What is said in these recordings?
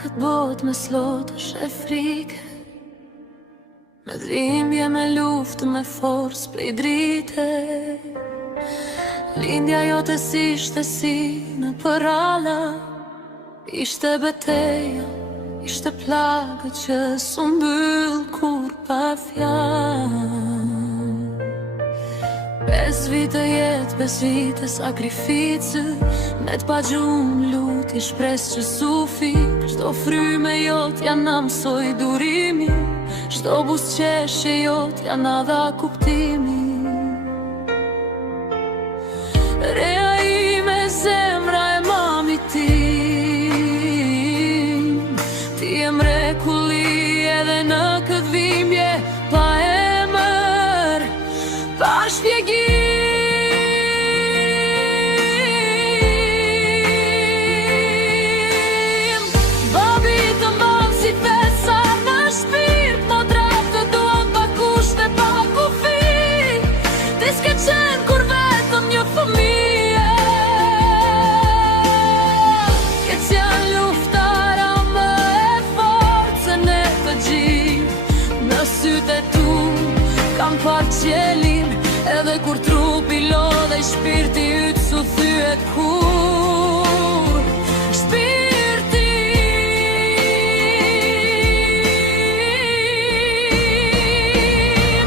këtë botë me slotësh e frike, me dhimbje, me luftë, me forcë prej drite. Lindja jote s'ishte si në përralla, ishte beteja, ishte plagë që s'u mbyll kur pa fjalë. 5 vite jetë, 5 vite sakrificë, me t'pa gjumë lutje shpres që sufi. Çdo fryme jot janë mësoj durimi, çdo buzëqeshje jot janë dha kuptimi. Rea ime, zemra e mami tim, ti e mrekulli edhe në këtë dhimbje, pa emër, pa shpjegim. Babi të mban si pesa në shpirt, modrat të duan pa kushte, pa kufi. Ti s'ke qenë kur vetëm një fëmije, ke qenë luftara më e fortë se ne të gjithë. Në sytë e tu kam pak qelin, edhe kur trupi lodhe, shpirti yt s'u thye kur. Shpirti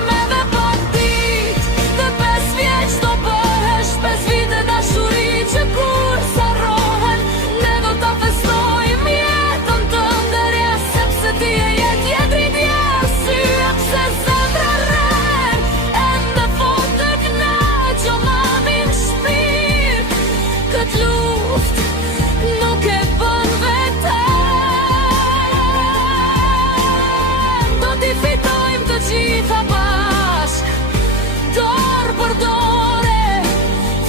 me dhe pak dit, dhe 5 vjeç do bëhesh, 5 vite dashuri që kur s'harrohen. Ne do ta festojmë jetën tënde re, sepse ti e jetë rritje, arsye pse zemra rren ende fort të knaqo mamin shpirt. Kët luft nuk e bën veten, do t'i fitojmë të gjitha bashk, dorë për dore,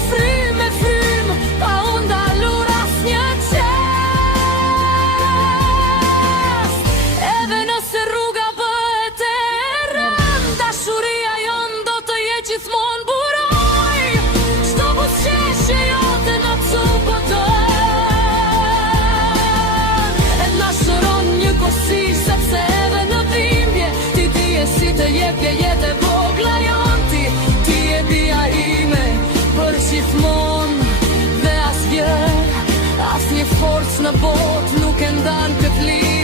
frymë me frymë, pa u ndalur asnjë qast. Edhe nëse rruga bëhet e rëndë, dashuria jon do të jetë gjithmonë buroj. Çdo buzëqeshje jote në cupëton, e na shëron një kosi, sepse edhe në dhimbje ti dije si të jepje jetë e vogla jon ti. Ti e dia ime për gjithmonë, dhe asgjë, asnjë forcë në botë nuk e ndan këtë lidhje.